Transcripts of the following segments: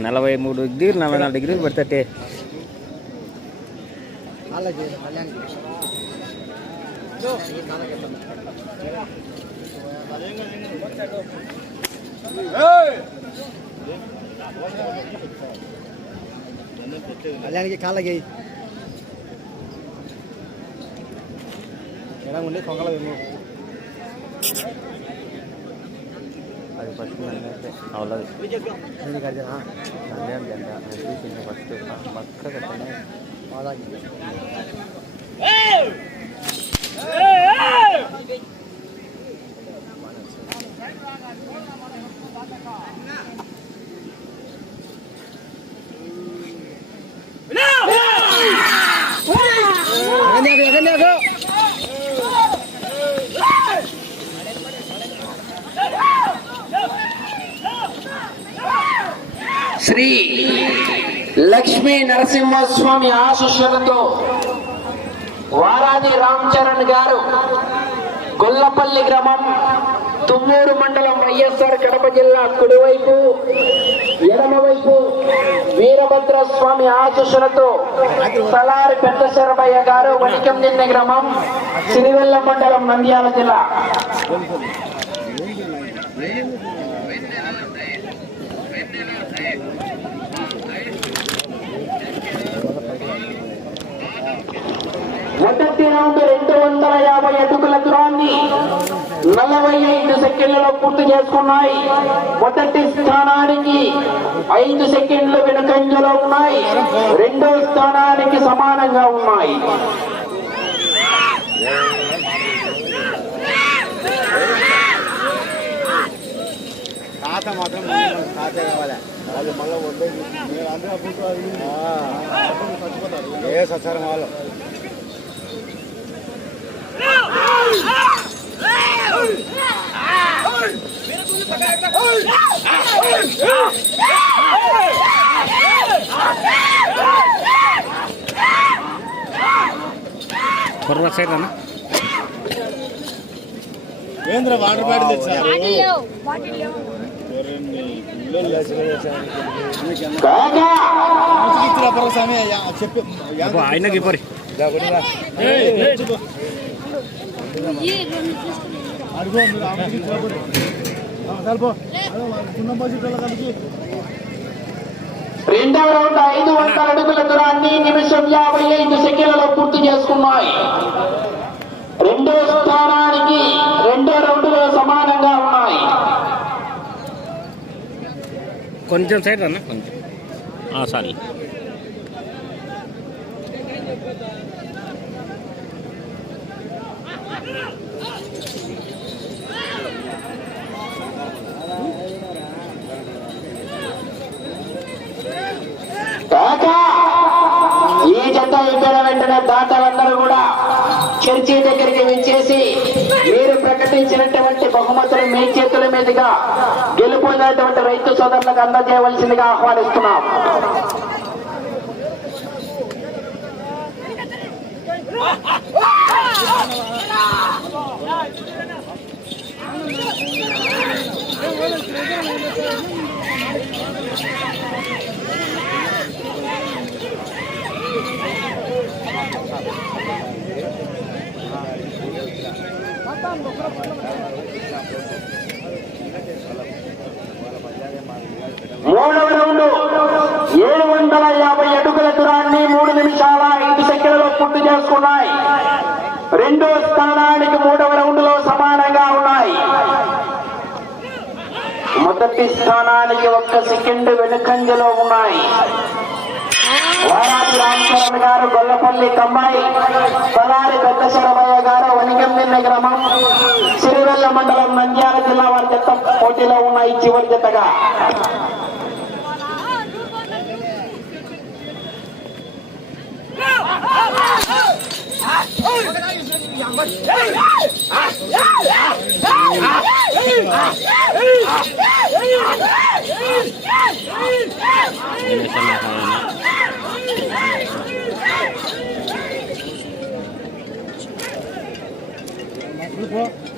నలభై మూడు డిగ్రీ నలభై నాలుగు డిగ్రీలు పడితే అలాగే కళ్యాణ్కి కాళ్ళకి ఎలా ఉండే కొంగల ಅದು ಫಸ್ಟ್ ನನಗೆ ಅವಲದು ಹಿಂದಿಗೆ ಅದು ಹಾಂ ಹನ್ನೆರಡು ಗಂಟೆ ಹಸಿ ತಿನ್ನ ಫಸ್ಟು ಮಕ್ಕಳ ಕಟ್ಟನೆ ಅವಲಾಗಿದೆ శ్రీ లక్ష్మీ నరసింహస్వామి ఆశీస్సులతో వారాది రామ్ చరణ్ గారు గొల్లపల్లి గ్రామం తుమ్మూరు మండలం వైఎస్ఆర్ కడప జిల్లా కుడివైపు ఎడమవైపు వీరభద్ర స్వామి ఆశీస్సులతో తలారి పెద్ద శరభయ్య గారు వణికందిన్నె గ్రామం సిరివెల్ల మండలం నంద్యాల జిల్లా. మొదటి రౌండ్ రెండు వందల యాభై అడుగుల దూరాన్ని నలభై ఐదు సెకండ్లలో పూర్తి చేసుకున్నాయి. మొదటి స్థానానికి ఐదు సెకండ్లు వెనుకంజలో ఉన్నాయి. రెండో స్థానానికి సమానంగా ఉన్నాయి. తాత మాత్రం తాత కావాలి. వాళ్ళు మళ్ళీ వద్దు మీరు అందరూ అప్పుడు చచ్చిపోతారు. ఏ సత్సారం వాళ్ళు? పొరవ సైడ్ అన్న ఏంద్ర వాటర్ బాటిల్ తెచ్చారు ఆయనకి పరి అడుగు మీరు ఆమెకి సరిపో. ఇట్లా కలిపి. రెండవ రౌండ్ ఐదు వందల అడుగుల దూరాన్ని నిమిషం యాభై ఐదు సెకండ్లలో పూర్తి చేసుకున్నాయి రెండో స్థానానికి రెండో రౌండ్లో సమానంగా ఉన్నాయి కొంచెం సైడ్ అన్న కొంచెం సారీ కాకా ఈ జత అయిపోయిన దాతలందరూ కూడా చర్చి దగ్గరికి విచ్చేసి మీరు ప్రకటించినటువంటి బహుమతులు మీ చేతుల మీదుగా గెలుపొందినటువంటి రైతు సోదరులకు అందజేయవలసిందిగా ఆహ్వానిస్తున్నాం. మూడవ రౌండ్ ఏడు వందల యాభై అడుగుల దూరాన్ని మూడు నిమిషాల ఐదు సెకండ్లలో పూర్తి చేసుకున్నాయి. రెండో స్థానానికి మూడవ రౌండ్లో సమానంగా ఉన్నాయి. మొదటి స్థానానికి ఒక్క సెకండ్ వెనుకంజలో ఉన్నాయి. వారాది రామచరణ్ గారు గొల్లపల్లి కమ్మాయి పలారి పెద్ద శరభయ్య గారు వనిగందిన్న గ్రామం సిరివెల్ల మండలం నంద్యాల జిల్లా వారి జత పోటీలో ఉన్నాయి చివరి జతగా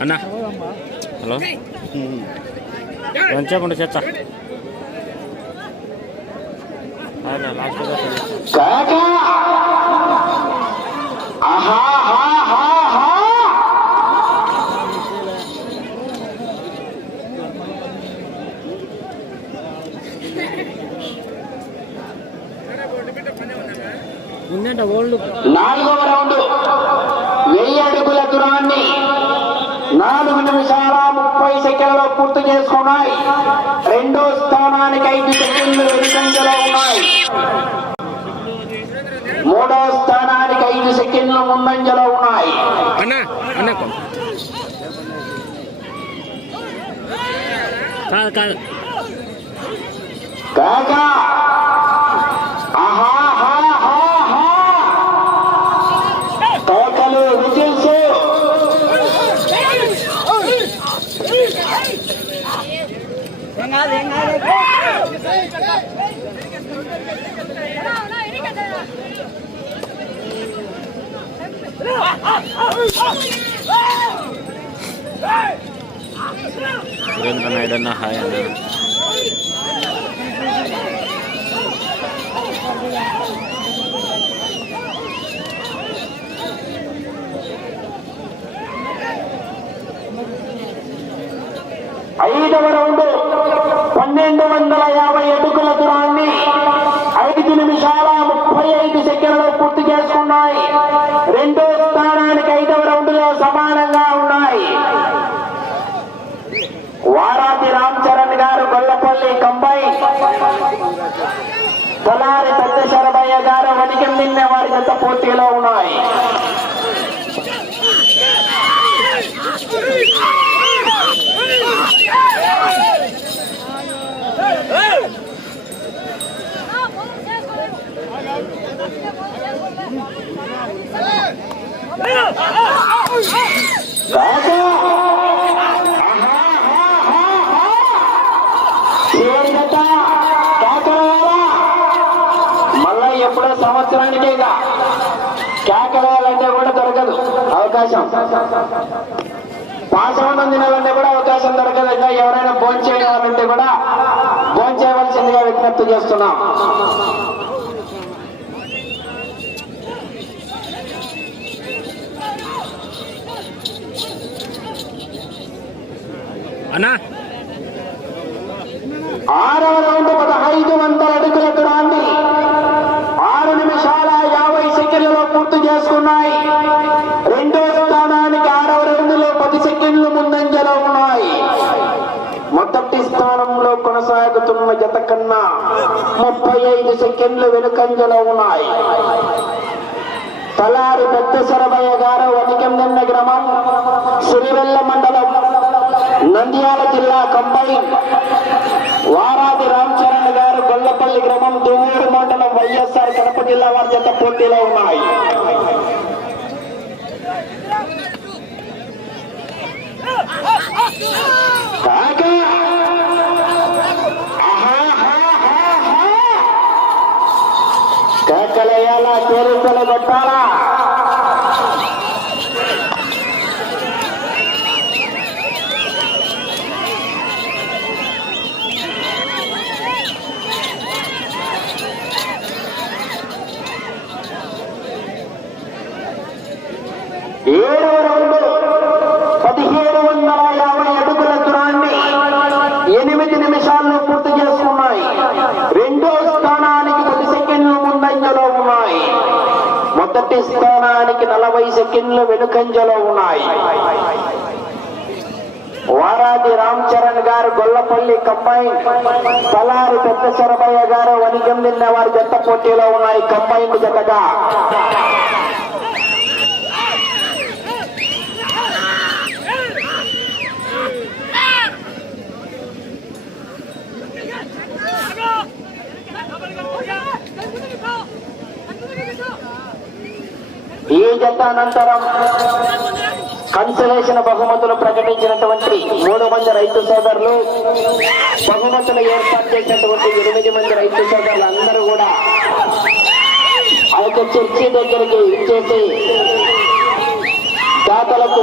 అన్న. హలో. మంచిగా చేస్తా. కాకా ఆహా హా హా హా. ఉందంట ఓల్డ్ నాలుగవ రౌండ్ వెయ్యి అడుగుల దూరాన్ని నాలుగు నిమిషాల ముప్పై సెకండ్లో పూర్తి చేసుకున్నాయి. రెండో స్థానానికి ఐదు సెకండ్లు వెనుకంజలో ఉన్నాయి. మూడో స్థానానికి ఐదు సెకండ్లు ముందంజలో ఉన్నాయి. కాకా సురేంద్ర నాయుడు అన్న హాయ్ అన్న ఐదవ రౌండ్ పన్నెండు వందల యాభై అడుగుల దూరాన్ని ఐదు నిమిషాల ముప్పై ఐదు సెకండ్లు పూర్తి చేసుకున్నాయి రెండో స్థానానికి ఐదవ రౌండ్లో సమానంగా ఉన్నాయి వారాది రామ్ చరణ్ గారు గొల్లపల్లి కంబై తలారి పెద్ద శరభయ్య గారు వణికం నిన్న వారి జత పోటీలో ఉన్నాయి రాజా! మళ్ళా ఎప్పుడో సంవత్సరానికేగా ఇక కేకలేయాలంటే కూడా దొరకదు అవకాశం. పాసవనం తినాలంటే కూడా అవకాశం దొరకదు. ఇంకా ఎవరైనా భోజనం చేయాలంటే కూడా భోజనం చేయవలసిందిగా విజ్ఞప్తి చేస్తున్నాం. అన్న. ఆరవ రౌండ్ పదహైదు వందల అడుగుల దూరాన్ని ఆరు నిమిషాల యాభై సెకండ్లలో పూర్తి చేసుకున్నాయి రెండో స్థానానికి ఆరవ రౌండ్లో పది సెకండ్లు ముందంజలో ఉన్నాయి మొదటి స్థానంలో కొనసాగుతున్న జత కన్నా ముప్పై ఐదు సెకండ్లు వెనుకంజలో ఉన్నాయి. తలారి పెద్ద శరభయ్య గారు వనికెందన్న గ్రామం సిరివెల్ల మండలం నంద్యాల జిల్లా కంబైన్. వారాది రామచరణ్ గారు గొల్లపల్లి గ్రామం దువ్వూరు మండలం వైఎస్ఆర్ కడప జిల్లా వారి చేత పోటీలో ఉన్నాయి. కాకా! కేకలేయాలా కేరింతలు కొట్టాలా ఏడవ రౌండ్ పదిహేడు వందల యాభై అడుగుల దూరాన్ని ఎనిమిది నిమిషాల్లో పూర్తి చేసుకున్నాయి రెండో స్థానానికి పది సెకండ్లు ముందంజలో ఉన్నాయి మొదటి స్థానానికి నలభై సెకండ్ల వెనుకంజలో ఉన్నాయి. వారాది రామ్ చరణ్ గారు గొల్లపల్లి కంబైన్ తలారి పెద్ద శరభయ్య గారు వనిగం నిన్న వారి జత పోటీలో ఉన్నాయి. కంబైన్ జతగా. ఈ జత అనంతరం కన్సలేషన్ బహుమతులు ప్రకటించినటువంటి మూడు మంది రైతు సోదరులు బహుమతులు ఏర్పాటు చేసినటువంటి ఎనిమిది మంది రైతు సోదరులు అందరూ కూడా ఆ యొక్క చర్చి దగ్గరికి ఇచ్చేసి దాతలకు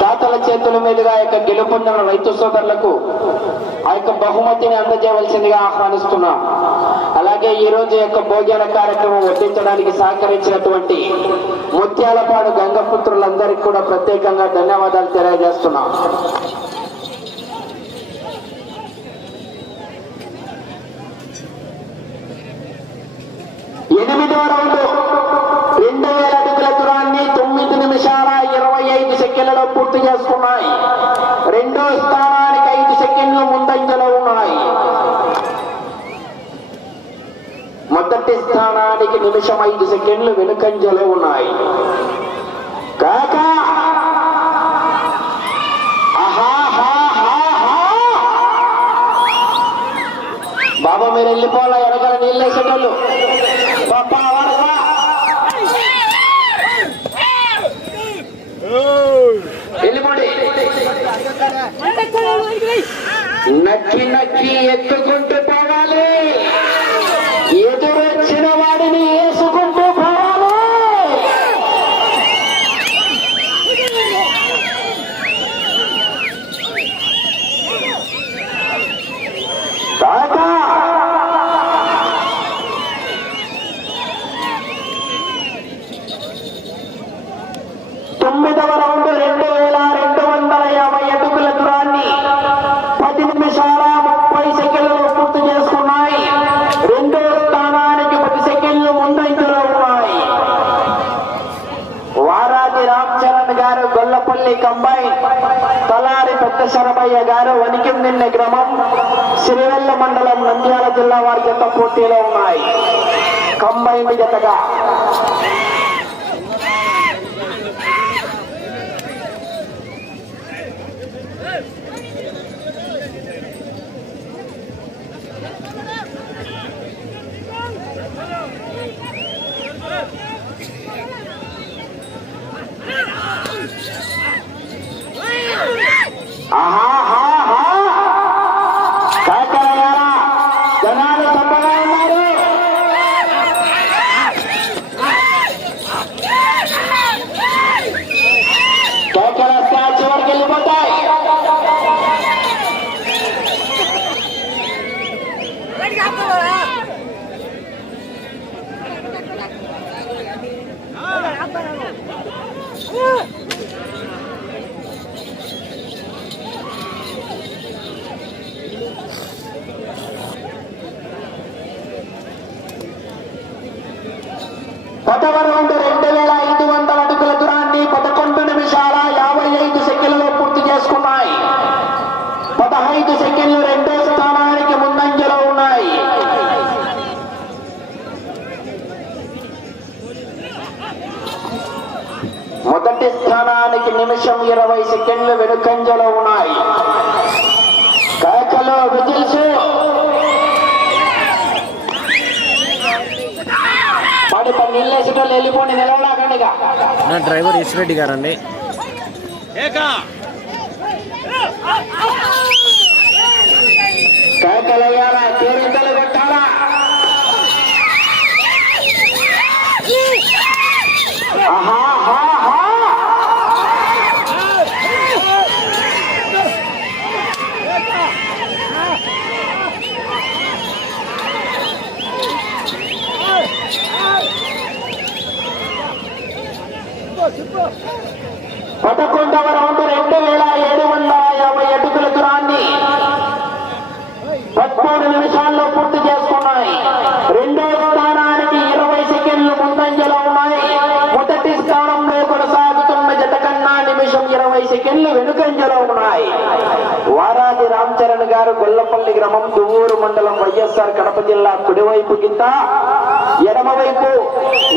దాతల చేతుల మీదుగా యొక్క గెలుపొందిన రైతు సోదరులకు ఆ యొక్క బహుమతిని అందజేయవలసిందిగా ఆహ్వానిస్తున్నాం. అలాగే ఈ రోజు యొక్క భోజన కార్యక్రమం వడ్డించడానికి సహకరించినటువంటి ముత్యాలపాడు గంగపుత్రులందరికీ కూడా ప్రత్యేకంగా ధన్యవాదాలు తెలియజేస్తున్నాం ఎనిమిదవ రౌండ్ రెండు వేల అడుగుల దూరాన్ని తొమ్మిది నిమిషాల ఇరవై ఐదు సెకండ్లలో పూర్తి చేసుకున్నాయి రెండో స్థానానికి ఐదు సెకండ్లు ముందంజలో ఉన్నాయి మొదటి స్థానానికి నిమిషం ఐదు సెకండ్లు వెనుకంజలే ఉన్నాయి. కాక! బాబా మీరు వెళ్ళిపోవాలా? ఎడగల నీళ్ళు వేసేటోళ్ళు పాపా వెళ్ళిపోండి. నక్కి నక్కి ఎత్తుకుంటూ పోవాలి. ఎదురు వాడిని వేసుకుంటూ పోవాలి కాకా తొమ్మిదవ రౌండ్ రెండు వేల రెండు వందల యాభై అడుగుల దూరాన్ని పది నిమిషాల ముప్పై సెకండ్లు పూర్తి చేసుకున్నాయి రెండో స్థానానికి పది సెకండ్లు ముందంజలో ఉన్నాయి వారాది రామ్ చరణ్ గారు గొల్లపల్లి కంబైన్ తలారి పెద్ద శరభయ్య గారు వణికిందిన్నె గ్రామం సిరివెల్ల మండలం నంద్యాల జిల్లా వారి జత పోటీలో ఉన్నాయి. కంబైన్ జతగా ఆహాహాహా! కాకరయ్యారా, జనాలు తప్పగా ఉన్నారు కేకల స్టాచ్ వరకు వెళ్ళిపోతాయి పదవ రౌండ్ రెండు వేల ఐదు వందల అడుగుల దూరాన్ని పదకొండు నిమిషాల యాభై ఐదు సెకండ్లలో పూర్తి చేసుకున్నాయి పదహైదు సెకండ్లు రెండో స్థానానికి ముందంజలో ఉన్నాయి మొదటి స్థానానికి నిమిషం ఇరవై సెకండ్లు వెనుకంజలో ఉన్నాయి. కేకలు విజిల్స్. నీళ్ళేసేటోళ్ళు వెళ్ళిపోండి నిలవడాకండి ఇక. నా డ్రైవర్ ఈశ్వరెడ్డి గారండి. కేకలయ్యాలా కేరింతలు కొట్టాలా ఆహా, హా, హా. పదకొండవ రౌండ్ రెండు వేల ఏడు వందల యాభై అడుగుల దూరాన్ని పదమూడు నిమిషాల్లో పూర్తి చేసుకున్నాయి రెండో స్థానానికి ఇరవై సెకండ్లు ముందంజలో ఉన్నాయి మొదటి స్థానంలో కొనసాగుతున్న జత కన్నా నిమిషం ఇరవై సెకండ్లు వెనుకంజలో ఉన్నాయి వారాది రామ్ చరణ్ గారు గొల్లపల్లి గ్రామం దువ్వూరు మండలం వైఎస్ఆర్ కడప జిల్లా కుడివైపు గింత ఎడమవైపు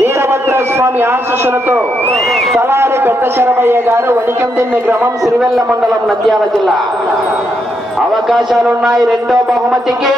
వీరభద్ర స్వామి ఆశీస్సులతో తలారి పెద్ద శరభయ్య గారు వణికందిన్నె గ్రామం సిరివెల్ల మండలం నంద్యాల జిల్లా. అవకాశాలున్నాయి రెండో బహుమతికి.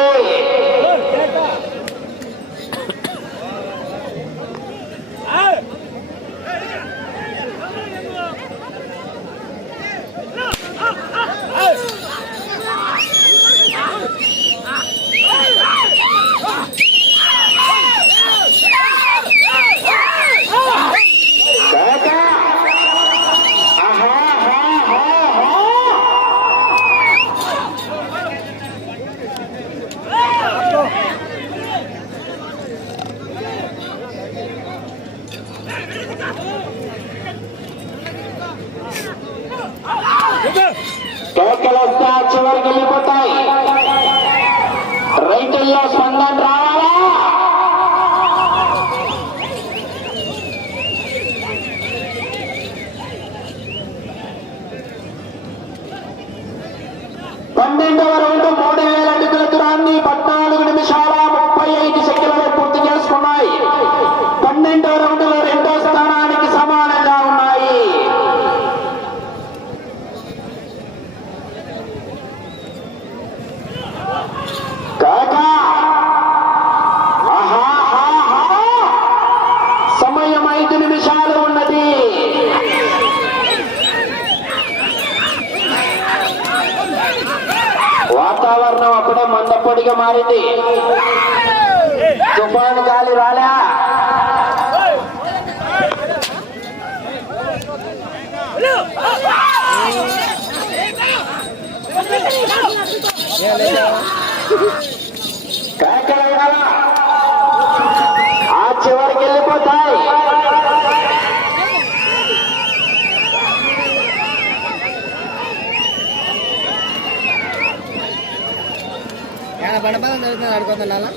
బండబంధం జరుగుతుంది అడుగుతుంది అలా?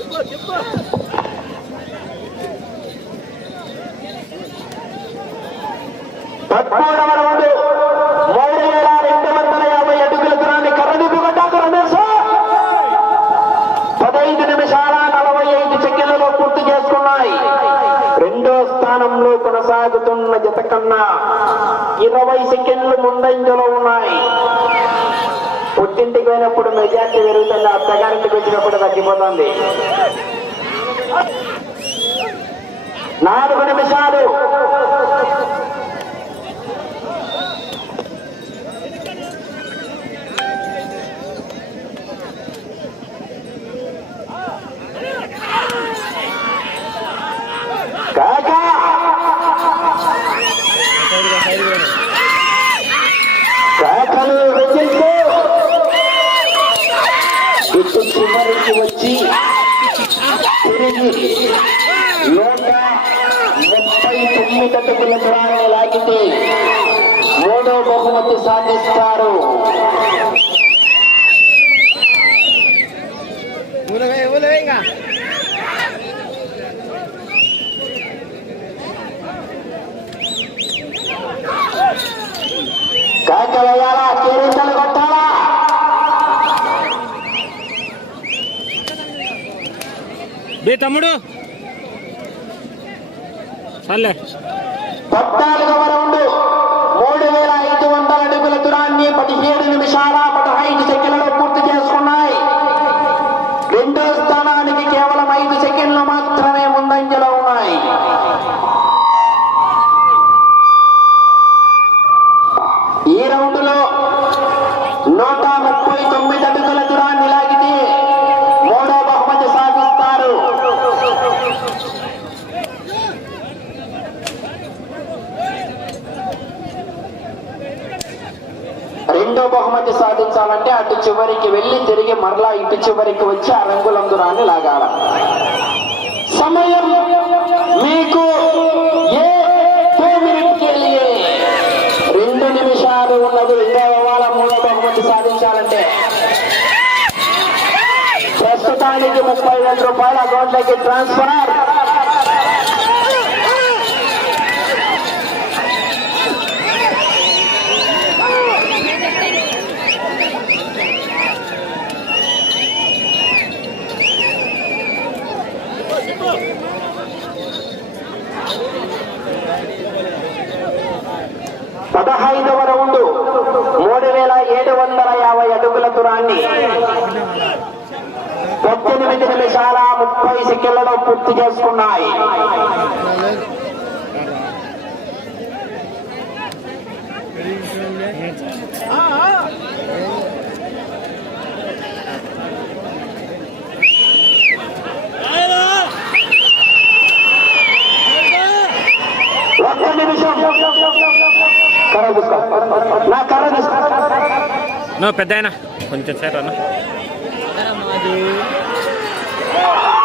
తక్కువ పోయినప్పుడు మెజార్టీ పెరుగుతుంది అత్తగారింటికి పెట్టినప్పుడు తగ్గిపోతుంది. నాలుగు నిమిషాలు. ఏ తమ్ముడు. సర్లే. అటు చివరికి వెళ్ళి తిరిగి మరలా ఇటు చివరికి వచ్చి ఆ రంగులందురాన్ని లాగాల. సమయం మీకు రెండు నిమిషాలు ఉన్నది ఇంకా ఇవాళ మూడో బహుమతి సాధించాలంటే. ప్రస్తుతానికి ముప్పై వేల రూపాయల అకౌంట్లోకి ట్రాన్స్ఫర్. ముప్పై సెకండ్లలో పూర్తి చేసుకున్నాయి. ఒక్క పెద్ద కొంచెం సేపు అన్న Oh!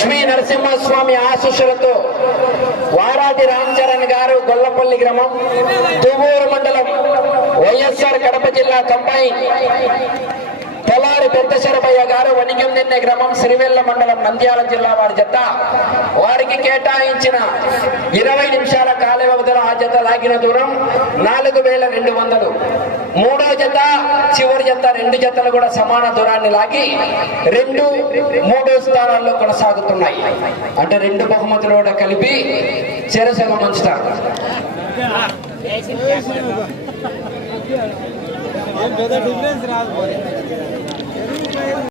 లక్ష్మీ నరసింహస్వామి ఆశీస్సులతో వారాది రామచరణ్ గారు గొల్లపల్లి గ్రామం దువ్వూరు మండలం వైఎస్ఆర్ కడప జిల్లా కంబాయి పొలారి పెద్ద శరభయ్య గారు వణిగం నిన్నే గ్రామం సిరివెల్ల మండలం నంద్యాల జిల్లా వారి జత. వారికి కేటాయించిన ఇరవై నిమిషాల కాల వ్యవధిలో ఆ జత లాగిన దూరం నాలుగు వేల రెండు వందలు. మూడో జత చివరి జత రెండు జతలు కూడా సమాన దూరాన్ని లాగి రెండు మూడో స్థానాల్లో కొనసాగుతున్నాయి. అంటే రెండు బహుమతులు కూడా కలిపి చెరసగ మంచుతారు ఏం పెద్ద డిఫరెన్స్ రాదు